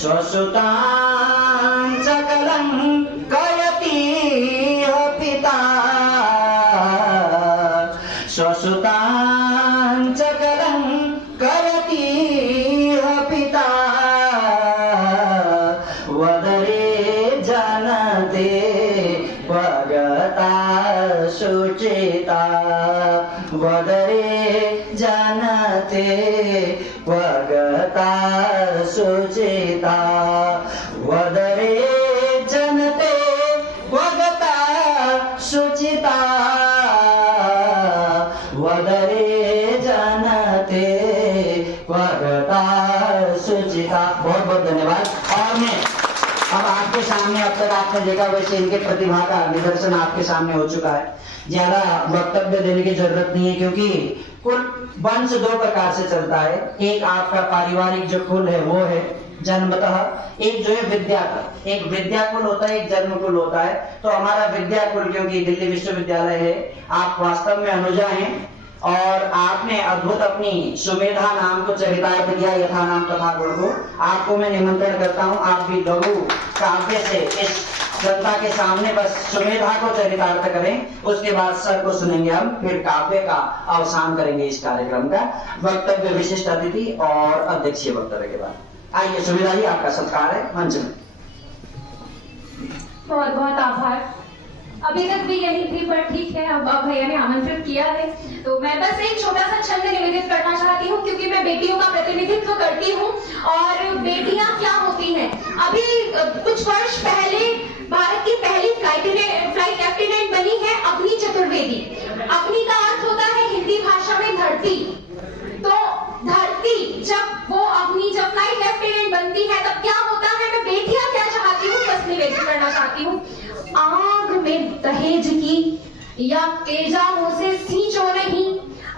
स्वसुतां सकलं कयति पिता स्वसुतां सकलं कयति पिता वदरे जनते भगता शुचिता वदरे जनते भगता शुचिता वदरे जनते भगता शुचिता वदरे जनते भगता शुचिता। बहुत बहुत धन्यवाद। और मैं अब आपके सामने, अब तक आपने देखा वैसे इनके प्रतिभा का निदर्शन आपके सामने हो चुका है। ज्यादा वक्तव्य देने की जरूरत नहीं है, क्योंकि कुल वंश दो प्रकार से चलता है। एक आपका पारिवारिक जो कुल है वो है जन्मतः, एक जो है विद्या का। एक विद्या कुल होता है, एक जन्म कुल होता है। तो हमारा विद्या कुल, क्योंकि दिल्ली विश्वविद्यालय है, आप वास्तव में अनुजा हैं और आपने अद्भुत अपनी सुमेधा नाम को चरितार्थ किया, यथा नाम तथा गुण को। आपको मैं निमंत्रण करता हूं, आप भी लघु काव्य से इस जनता के सामने बस सुमेधा को चरितार्थ करें। उसके बाद सर को सुनेंगे हम, फिर काव्य का अवसान करेंगे इस कार्यक्रम का। वक्तव्य विशिष्ट अतिथि और अध्यक्षीय वक्तव्य के बाद। आइए सुमेधा जी, आपका सत्कार है मंच में। बहुत बहुत आभार। अभी तक भी यही थी, पर ठीक है, अब भैया ने आमंत्रित किया है तो मैं बस एक छोटा सा छंद निवेदित करना चाहती हूँ, क्योंकि मैं बेटियों का प्रतिनिधित्व करती हूँ। और बेटियां क्या होती हैं, अभी कुछ वर्ष पहले भारत की पहली फ्लाइट लेफ्टिनेंट बनी है अग्नि चतुर्वेदी। अग्नि का अर्थ होता है हिंदी भाषा में धरती। तो धरती, जब वो अग्नि जब फ्लाइट लेफ्टिनेंट बनती है तब क्या होता है, मैं बेटियां क्या चाहती हूँ बस निवेदित करना चाहती हूँ। आग में दहेज की या तेजाबों से सींचो नहीं,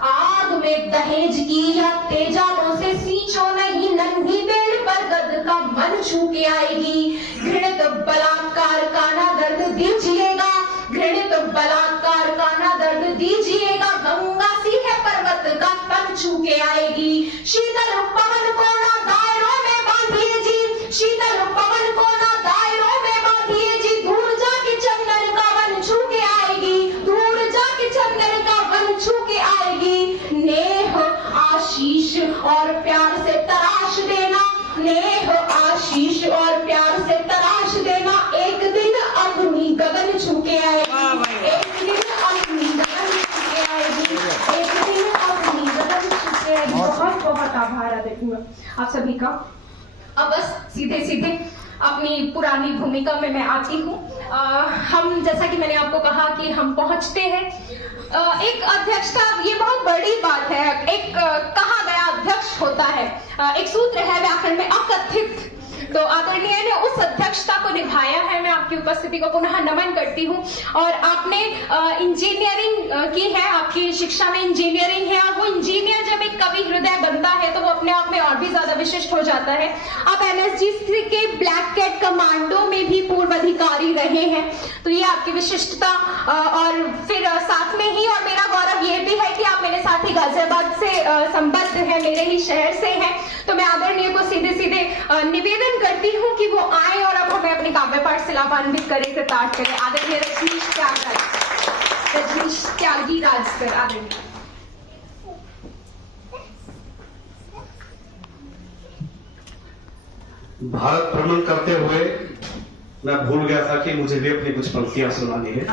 आग में दहेज की या तेजाबों से सींचो नहीं, नन्ही बेल पर गद का मन छू के आएगी। घृणित बलात्कार का ना दर्द दीजिएगा, घृणित बलात्कार का ना दर्द दीजिएगा, गंगा सी है पर्वत का तन छू के आएगी। शीतल पवन को ना दायरों में बांधिए जी, शीतल पवन को ना दायरों में बांधिए जी, दूर जाके चंदन का वन छू के आएगी, दूर जाके चंदन का वन छू के आएगी। नेह आशीष और प्यार से तराश देना, नेह आशीष और प्यार से तराश देना, एक दिन अग्नि गगन छू के आएगी, एक दिन अग्नि गगन छू के आएगी, एक दिन अग्नि गगन छू के आएगी। बहुत बहुत आभार आप सभी का। अब बस सीधे सीधे अपनी पुरानी भूमिका में मैं आती हूँ। हम, जैसा कि मैंने आपको कहा कि हम पहुंचते हैं एक अध्यक्षता, ये बहुत बड़ी बात है। एक कहा गया अध्यक्ष होता है, एक सूत्र है व्याकरण में अकथित, तो आदरणीय ने उस अध्यक्षता को निभाया है। मैं आपकी उपस्थिति को पुनः नमन करती हूँ। और आपने इंजीनियरिंग की है, आपकी शिक्षा में इंजीनियरिंग है, और वो इंजीनियर जब एक कवि हृदय बनता है तो वो अपने आप में और भी ज्यादा विशिष्ट हो जाता है। आप एनएसजी के ब्लैक कैट कमांडो में भी पूर्व अधिकारी रहे हैं, तो ये आपकी विशिष्टता। और फिर साथ में ही, और मेरा गौरव ये भी है कि आप मेरे साथ ही गाजियाबाद से संबद्ध हैं, मेरे ही शहर से हैं। तो मैं आदरणीय को सीधे सीधे निवेदन करती हूँ कि वो आए और अब हमें अपने काव्य पाठ से लाभान्वित करें, कृतार्थ करें। आदरणीय रजनीश त्यागी राज सर, आदरणीय। भारत भ्रमण करते हुए मैं भूल गया था कि मुझे भी अपनी कुछ पंक्तियां सुनानी है।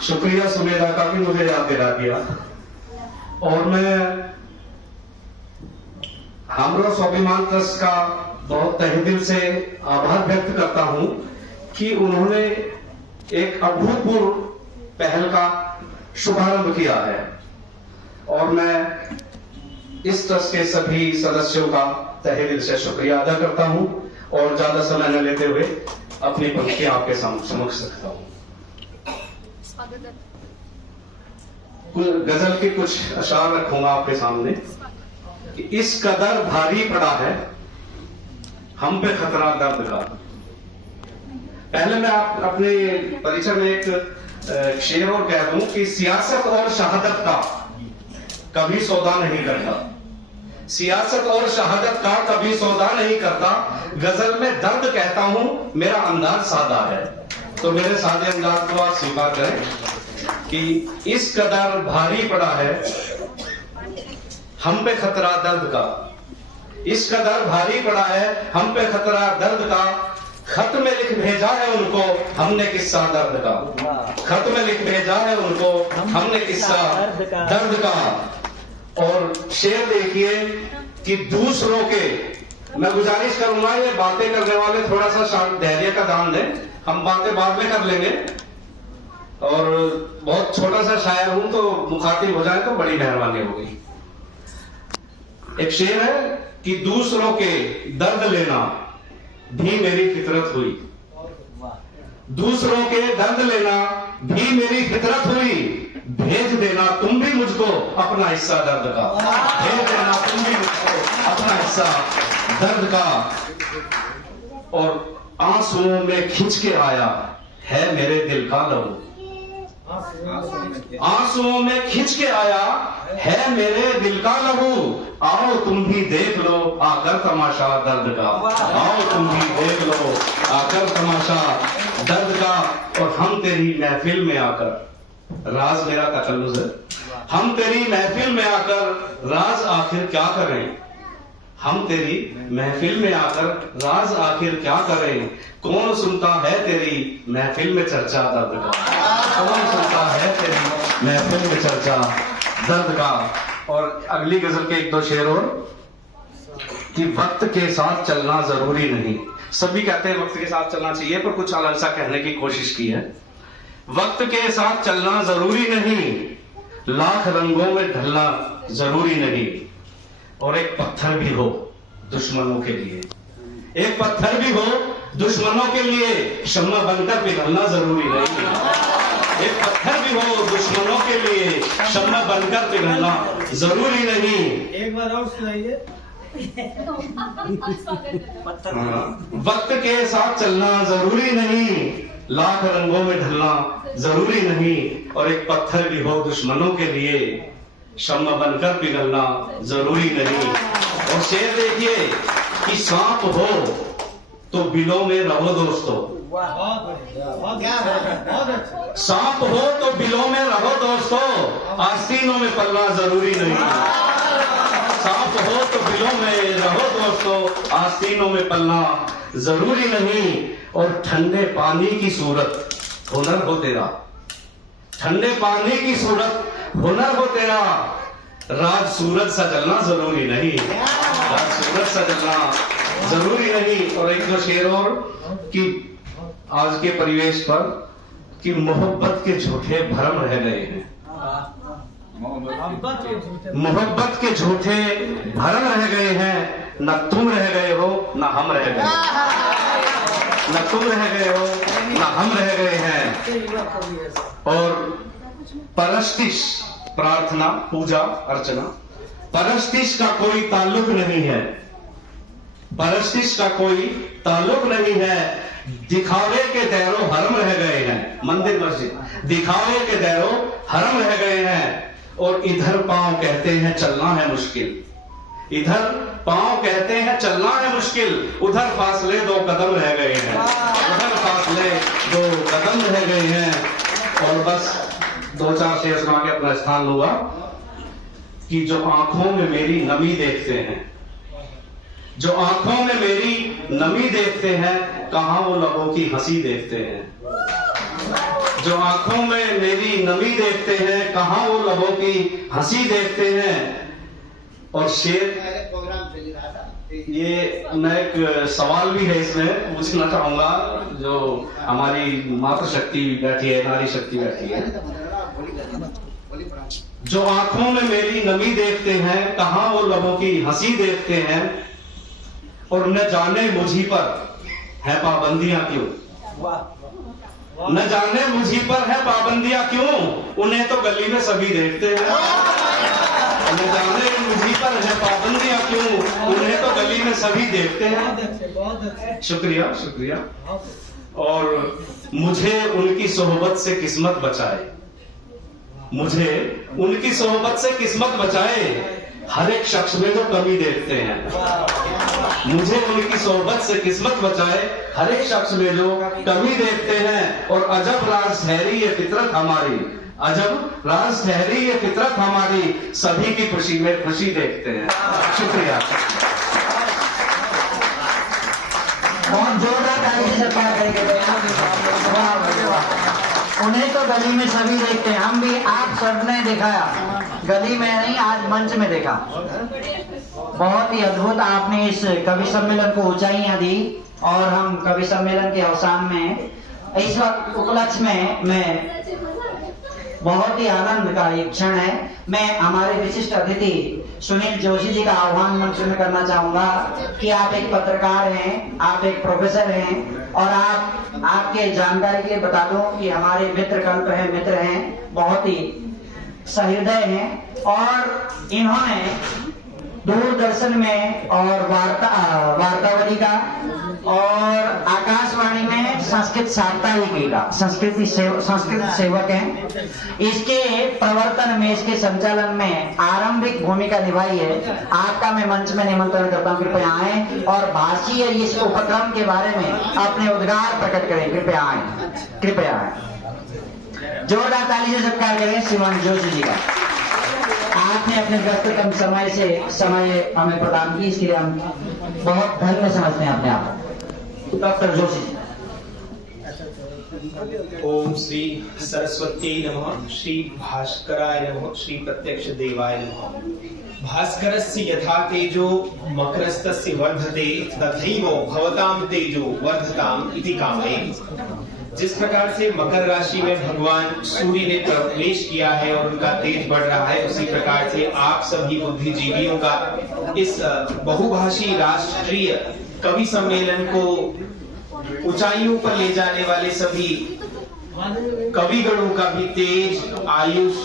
शुक्रिया सुमेधा का भी मुझे याद दिला दिया। और मैं हमरो स्वाभिमान ट्रस्ट का बहुत तहे दिल से आभार व्यक्त करता हूं कि उन्होंने एक अभूतपूर्व पहल का शुभारंभ किया है। और मैं इस ट्रस्ट के सभी सदस्यों का तहे दिल से शुक्रिया अदा करता हूं और ज्यादा समय न लेते हुए अपनी पंक्तियां आपके समक्ष रखता हूं। गजल के कुछ अशार रखूंगा आपके सामने। इस कदर भारी पड़ा है हम पे खतरा दर्द का। पहले मैं अपने परिचय में एक शेर और कह दूं कि सियासत और शहादत का कभी सौदा नहीं करता। सियासत और शहादत का कभी सौदा नहीं करता, गजल में दर्द कहता हूं, मेरा अंदाज सादा है। तो मेरे सादे अंदाज को आप स्वीकार करें कि इस कदर भारी पड़ा है हम पे खतरा दर्द का, इस कदर भारी पड़ा है हम पे खतरा दर्द का, खत में लिख भेजा है उनको हमने किस्सा दर्द का, खत में लिख भेजा है उनको हमने किस्सा दर्द का। और शेर देखिए कि दूसरों के, मैं गुजारिश करूंगा ये बातें करने वाले थोड़ा सा धैर्य का दान दें, हम बातें बाद में कर लेंगे, और बहुत छोटा सा शायर हूं तो मुखातिब हो जाए तो बड़ी मेहरबानी होगी। एक शेर है कि दूसरों के दर्द लेना भी मेरी फितरत हुई, दूसरों के दर्द लेना भी मेरी फितरत हुई, भेज देना तुम भी मुझको अपना हिस्सा दर्द का, भेज देना तुम भी मुझको अपना हिस्सा दर्द का। और आंसुओं में खिंच के आया है मेरे दिल का लहू, आंसुओं में खिंच के आया है मेरे दिल का लहू, आओ तुम भी देख लो आकर तमाशा दर्द का, आओ तुम भी देख लो आकर तमाशा दर्द का। और हम तेरी महफिल में आकर, राज मेरा तकल्लुज़ है, हम तेरी महफिल में आकर राज आखिर क्या करें, हम तेरी महफिल में आकर राज आखिर क्या करें, कौन सुनता है तेरी महफिल में चर्चा दर्द का, कौन सुनता है तेरी महफिल में चर्चा दर्द का। और अगली गजल के एक दो शेर और कि वक्त के साथ चलना जरूरी नहीं, सभी कहते हैं वक्त के साथ चलना चाहिए, पर कुछ अलग सा कहने की कोशिश की है। वक्त के साथ चलना जरूरी नहीं, लाख रंगों में ढलना जरूरी नहीं, और एक पत्थर भी हो दुश्मनों के लिए, एक पत्थर भी हो दुश्मनों के लिए, शम्मा बनकर पिघलना जरूरी नहीं, एक पत्थर भी हो दुश्मनों के लिए, शम्मा बनकर पिघलना जरूरी नहीं। एक बार और सुनाइए। वक्त के साथ चलना जरूरी नहीं, लाख रंगों में ढलना जरूरी नहीं, और एक पत्थर भी हो दुश्मनों के लिए, शम्मा बनकर पिघलना जरूरी नहीं। और शेर देखिए कि सांप हो तो बिलों में रहो दोस्तों, सांप हो तो बिलों में रहो दोस्तों, आस्तीनों में पलना जरूरी नहीं, सांप हो तो बिलों में रहो दोस्तों, आस्तीनों में पलना जरूरी नहीं। और ठंडे पानी की सूरत हुनर हो तेरा, ठंडे पानी की सूरत हुनर हो तेरा, राज सूरज सा जलना जरूरी नहीं, राज सूरज सा जलना जरूरी नहीं। और एक दो शेर और कि आज के परिवेश पर कि मोहब्बत के झूठे भरम रह गए हैं, मोहब्बत के झूठे भरम रह गए हैं, न तुम रह गए हो न हम रह गए, न तुम रह गए हो न हम रह गए हैं। और परस्तिश, प्रार्थना पूजा अर्चना, परस्तिश का कोई ताल्लुक नहीं है, परस्तिश का कोई ताल्लुक नहीं है, दिखावे के दैरो हरम रह गए हैं, मंदिर मस्जिद दिखावे के दैरो हरम रह गए हैं। और इधर पांव कहते हैं चलना है मुश्किल, इधर पांव कहते हैं चलना है मुश्किल, उधर फासले दो कदम रह गए हैं, उधर फासले दो कदम रह गए हैं। और बस दो चार शेर सुना के अपना स्थान लूंगा कि जो आंखों में मेरी नमी देखते हैं, जो आंखों में मेरी नमी देखते हैं, कहां वो लबों की हंसी देखते हैं, जो आंखों में मेरी नमी देखते हैं, कहां वो लबों की हंसी देखते हैं। और शेर ये मैं एक सवाल भी है इसमें पूछना चाहूंगा, जो हमारी मातृ शक्ति बैठी है, नारी शक्ति बैठी है, जो आंखों में मेरी नमी देखते हैं, कहां वो लबों की हंसी देखते हैं, और न जाने मुझी पर है पाबंदियां क्यों, न जाने मुझी पर है पाबंदियां क्यों, उन्हें तो गली में सभी देखते हैं, न जाने मुझी पर है पाबंदियां क्यों, उन्हें तो गली में सभी देखते हैं। शुक्रिया शुक्रिया। और मुझे उनकी सोहबत से किस्मत बचाए, मुझे उनकी सोहबत से किस्मत बचाए, हर एक शख्स में जो कमी देखते हैं। मुझे उनकी सोहबत से किस्मत बचाए, हर एक शख्स में जो कमी देखते हैं। और अजब राज ठहरी ये फितरत हमारी, अजब राज ठहरी ये फितरत हमारी, सभी की खुशी में खुशी देखते हैं। शुक्रिया। बहुत जोरदार ताली से सरकार करेंगे। उन्हें तो गली में सभी देखते हैं, हम भी, आप सबने दिखाया, गली में नहीं आज मंच में देखा। बहुत ही अद्भुत आपने इस कवि सम्मेलन को ऊंचाइयां दी। और हम कवि सम्मेलन के अवसान में इस वक्त उपलक्ष्य में मैं बहुत ही आनंद का एक क्षण है। मैं हमारे विशिष्ट अतिथि सुनील जोशी जी का आह्वान मंच में करना चाहूंगा कि आप एक पत्रकार हैं, आप एक प्रोफेसर हैं, और आपके जानकारी के लिए बता दूं कि हमारे मित्र हैं, बहुत ही सहृदय हैं। और इन्होंने दूरदर्शन में और वार्तावली का और आकाशवाणी में संस्कृत साप्ताहिकी का संस्कृत सेवक हैं। इसके प्रवर्तन में, इसके संचालन में आरंभिक भूमिका निभाई है। आपका मैं मंच में निमंत्रण करता हूं, कृपया आए और भाषीय इस उपक्रम के बारे में अपने उद्गार प्रकट करें। कृपया आए। जोरदार ताली से सत्कार करें श्रीमान जोशी जी का। आपने अपने व्यस्ततम समय हमें प्रदान की, इसके लिए हम बहुत धन्य समझते हैं अपने आप। डॉक्टर जोशी जी। ओम श्री सरस्वती नमः, श्री भास्कराय नमः, श्री प्रत्यक्ष देवाय नमः। भास्करस्य यथा तेजो मकरस्तस्य वर्धते तथैव भवतां तेजो वर्धताम् इति कामये। जिस प्रकार से मकर राशि में भगवान सूर्य ने प्रवेश किया है और उनका तेज बढ़ रहा है, उसी प्रकार से आप सभी बुद्धिजीवियों का इस बहुभाषी राष्ट्रीय कवि सम्मेलन को ऊंचाइयों पर ले जाने वाले सभी कविगणों का भी तेज, आयुष,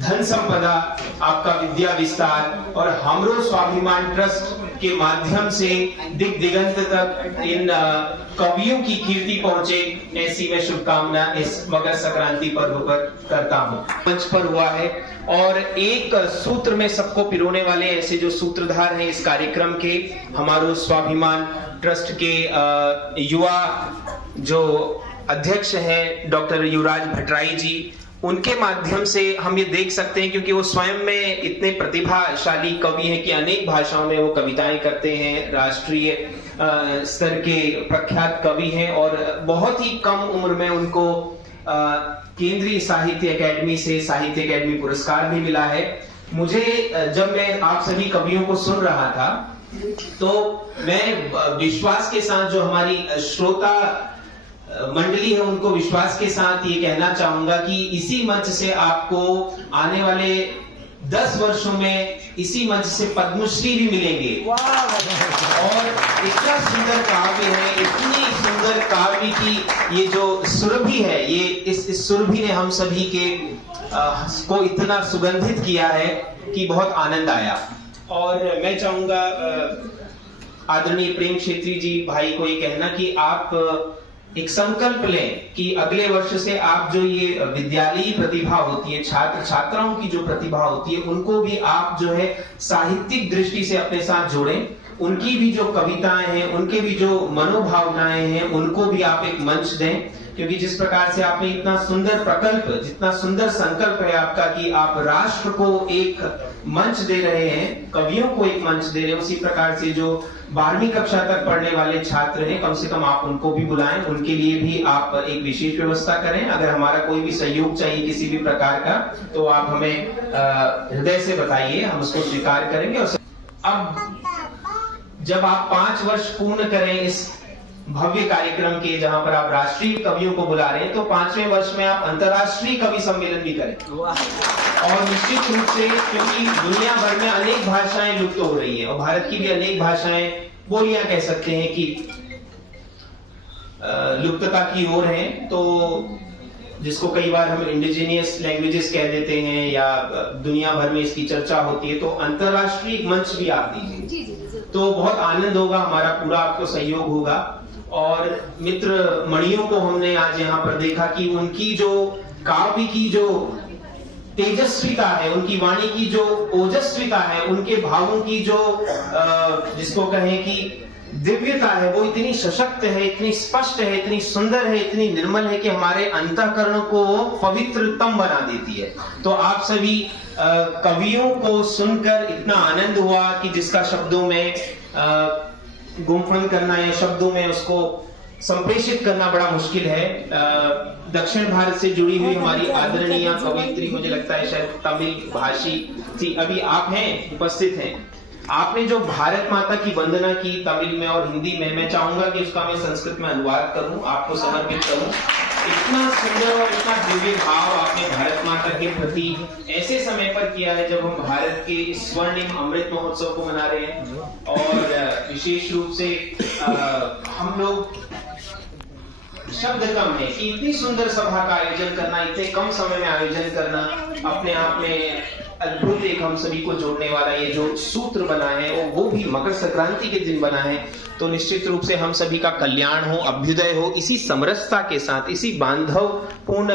धन संपदा, आपका विद्या विस्तार और हमरो स्वाभिमान ट्रस्ट के माध्यम से दिग दिगंत तक इन कवियों की कीर्ति पहुंचे, ऐसी मैं शुभकामना इस मकर संक्रांति पर्व पर करता हूं। मंच पर हुआ है और एक सूत्र में सबको पिरोने वाले ऐसे जो सूत्रधार हैं इस कार्यक्रम के, हमारो स्वाभिमान ट्रस्ट के युवा जो अध्यक्ष हैं डॉक्टर युवराज भट्टराई जी, उनके माध्यम से हम ये देख सकते हैं, क्योंकि वो स्वयं में इतने प्रतिभाशाली कवि हैं कि अनेक भाषाओं में वो कविताएं करते हैं, राष्ट्रीय स्तर के प्रख्यात कवि हैं और बहुत ही कम उम्र में उनको केंद्रीय साहित्य अकेडमी से साहित्य अकेडमी पुरस्कार भी मिला है। मुझे जब मैं आप सभी कवियों को सुन रहा था तो मैं विश्वास के साथ, जो हमारी श्रोता मंडली है उनको विश्वास के साथ ये कहना चाहूंगा कि इसी मंच से आपको आने वाले 10 वर्षों में इसी मंच से पद्मश्री भी मिलेंगे। और इतना सुंदर काव्य है, इतनी सुंदर काव्य की ये जो सुरभि है, ये इस सुरभि ने हम सभी के को इतना सुगंधित किया है कि बहुत आनंद आया। और मैं चाहूंगा आदरणीय प्रेम क्षेत्री जी भाई को ये कहना कि आप एक संकल्प लें कि अगले वर्ष से आप जो ये विद्यालयी प्रतिभा होती है, छात्र छात्राओं की जो प्रतिभा होती है, उनको भी आप जो है साहित्यिक दृष्टि से अपने साथ जोड़ें। उनकी भी जो कविताएं हैं, उनके भी जो मनोभावनाएं हैं, उनको भी आप एक मंच दें। क्योंकि जिस प्रकार से आपने इतना सुंदर प्रकल्प, जितना सुंदर संकल्प है आपका कि आप राष्ट्र को एक मंच दे रहे हैं, कवियों को एक मंच दे रहे हैं, उसी प्रकार से जो 12वीं कक्षा तक पढ़ने वाले छात्र हैं, कम से कम आप उनको भी बुलाएं, उनके लिए भी आप एक विशेष व्यवस्था करें। अगर हमारा कोई भी सहयोग चाहिए किसी भी प्रकार का, तो आप हमें हृदय से बताइए, हम उसको स्वीकार करेंगे। और अब जब आप 5 वर्ष पूर्ण करें इस भव्य कार्यक्रम के, जहां पर आप राष्ट्रीय कवियों को बुला रहे हैं, तो 5वें वर्ष में आप अंतर्राष्ट्रीय कवि सम्मेलन भी करें। और निश्चित रूप से, क्योंकि दुनिया भर में अनेक भाषाएं लुप्त हो रही हैं और भारत की भी अनेक भाषाएं, बोलियां कह सकते हैं कि लुप्तता की ओर हैं, तो जिसको कई बार हम इंडिजिनियस लैंग्वेजेस कह देते हैं या दुनिया भर में इसकी चर्चा होती है, तो अंतर्राष्ट्रीय मंच भी आप दीजिए तो बहुत आनंद होगा, हमारा पूरा आपको सहयोग होगा। और मित्र मणियों को हमने आज यहाँ पर देखा कि उनकी जो काव्य की जो तेजस्विता है, उनकी वाणी की जो ओजस्विता है, उनके भावों की जो जिसको कहें कि दिव्यता है, वो इतनी सशक्त है, इतनी स्पष्ट है, इतनी सुंदर है, इतनी निर्मल है कि हमारे अंतःकरण को पवित्रतम बना देती है। तो आप सभी कवियों को सुनकर इतना आनंद हुआ कि जिसका शब्दों में गुम्फन करना या शब्दों में उसको संप्रेषित करना बड़ा मुश्किल है। दक्षिण भारत से जुड़ी हुई हमारी आदरणीय कवयित्री, मुझे लगता है शायद तमिल भाषी थी, अभी आप हैं, उपस्थित हैं। आपने जो भारत माता की वंदना की तमिल में और हिंदी में, मैं चाहूंगा कि उसका मैं संस्कृत में अनुवाद करूं, आपको समर्पित करूं। इतना सुंदर और इतना दिव्य भाव आपने भारत माता के प्रति ऐसे समय पर किया है जब हम भारत के स्वर्णिम अमृत महोत्सव को मना रहे हैं। और विशेष रूप से हम लोग शब्द कम है कि इतनी सुंदर सभा का आयोजन करना, इतने कम समय में आयोजन करना अपने आप में अद्भुत, एक हम सभी को जोड़ने वाला ये जो सूत्र बना है वो भी मकर संक्रांति के दिन बना है। तो निश्चित रूप से हम सभी का कल्याण हो, अभ्युदय हो, इसी समरसता के साथ, इसी बांधवपूर्ण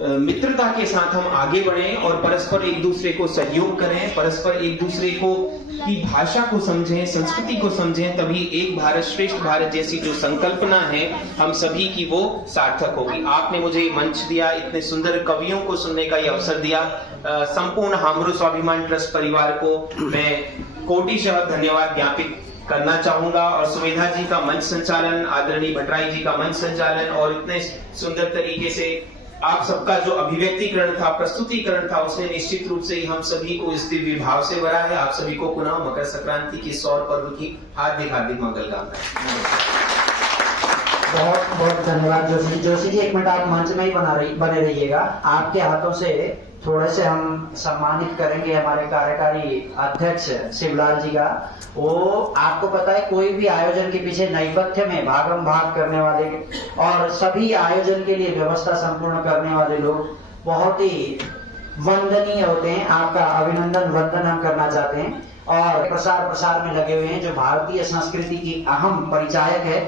मित्रता के साथ हम आगे बढ़ें और परस्पर एक दूसरे को सहयोग करें, परस्पर एक दूसरे को की भाषा को समझें, संस्कृति को समझें, तभी एक भारत श्रेष्ठ भारत जैसी जो संकल्पना है हम सभी की वो सार्थक होगी। आपने मुझे मंच दिया, इतने सुंदर कवियों को सुनने का ये अवसर दिया। संपूर्ण हामरू स्वाभिमान ट्रस्ट परिवार को मैं कोटिशः धन्यवाद ज्ञापित करना चाहूंगा। और सुमेधा जी का मंच संचालन, आदरणीय भट्टराई जी का मंच संचालन और इतने सुंदर तरीके से आप सबका जो अभिव्यक्तिकरण था, प्रस्तुतिकरण था, उसने निश्चित रूप से हम सभी को इस दिव्य भाव से भरा है। आप सभी को पुनः मकर संक्रांति की सौर पर्व की हार्दिक हार्दिक मंगल कामनाएं। बहुत बहुत धन्यवाद जोशी जी। जोशी जी, एक मिनट आप मंच में ही बने रहिएगा। आपके हाथों से थोड़े से हम सम्मानित करेंगे हमारे कार्यकारी अध्यक्ष शिवलाल जी का। वो आपको पता है, कोई भी आयोजन के पीछे नैपथ्य में भागम भाग करने वाले और सभी आयोजन के लिए व्यवस्था संपूर्ण करने वाले लोग बहुत ही वंदनीय होते हैं। आपका अभिनंदन वंदन हम करना चाहते हैं। और प्रसार में लगे हुए हैं, जो भारतीय संस्कृति की अहम परिचायक है।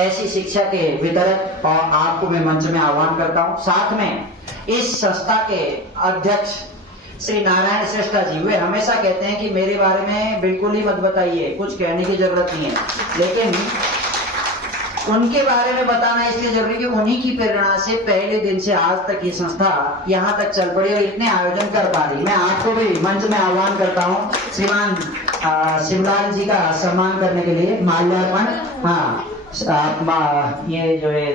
ऐसी शिक्षा के वितरक और आपको मैं मंच में आह्वान करता हूँ। साथ में इस संस्था के अध्यक्ष श्री नारायण श्रेष्ठा जी, वे हमेशा कहते हैं कि मेरे बारे में बिल्कुल ही मत बताइए, कुछ कहने की जरूरत नहीं है, लेकिन उनके बारे में बताना इसलिए जरूरी कि उन्हीं की प्रेरणा से पहले दिन से आज तक ये संस्था यहाँ तक चल पड़ी और इतने आयोजन कर पा रही। मैं आपको भी मंच में आह्वान करता हूँ श्रीमान शिवलाल जी का सम्मान करने के लिए माल्यार्पण। हाँ, ये जो है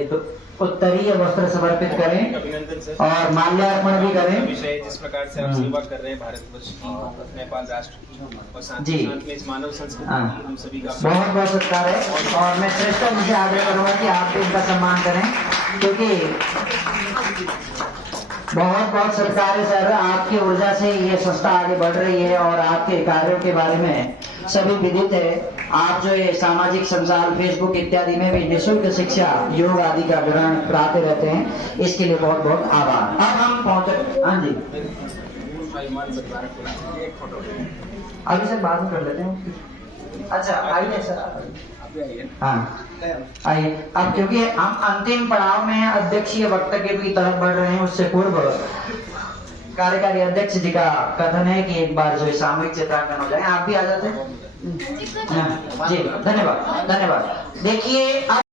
उत्तरीय वस्त्र समर्पित करें अभिनंदन सर। और माल्यार्पण भी करें। विषय जिस प्रकार से आप सेवा कर रहे हैं भारतवर्ष की, नेपाल राष्ट्र की और साथ ही साथ में इस मानव संस्कृति की हम सभी का बहुत बहुत सत्कार है। और मैं श्रेष्ठा जी से आग्रह करूंगा कि आप भी इनका सम्मान करें, क्योंकि बहुत बहुत सत्कार है सर। आपकी ऊर्जा से ये संस्था आगे बढ़ रही है और आपके कार्यों के बारे में सभी विदित है। आप जो ये सामाजिक संसार, फेसबुक इत्यादि में भी निःशुल्क शिक्षा, योग आदि का ग्रहण कराते रहते हैं, इसके लिए बहुत बहुत आभार। अब हम पहुंचे, हाँ जी, अभी सर बाद में कर लेते हैं। अच्छा आइए सर, हाँ आइए। अब क्योंकि हम अंतिम पड़ाव में अध्यक्षीय वक्तव्य की तरफ बढ़ रहे हैं, उससे पूर्व कार्यकारी अध्यक्ष जी का कथन है कि एक बार जो सामूहिक चित्रांकन हो जाए। आप भी आ जाते हैं। जी धन्यवाद धन्यवाद। देखिए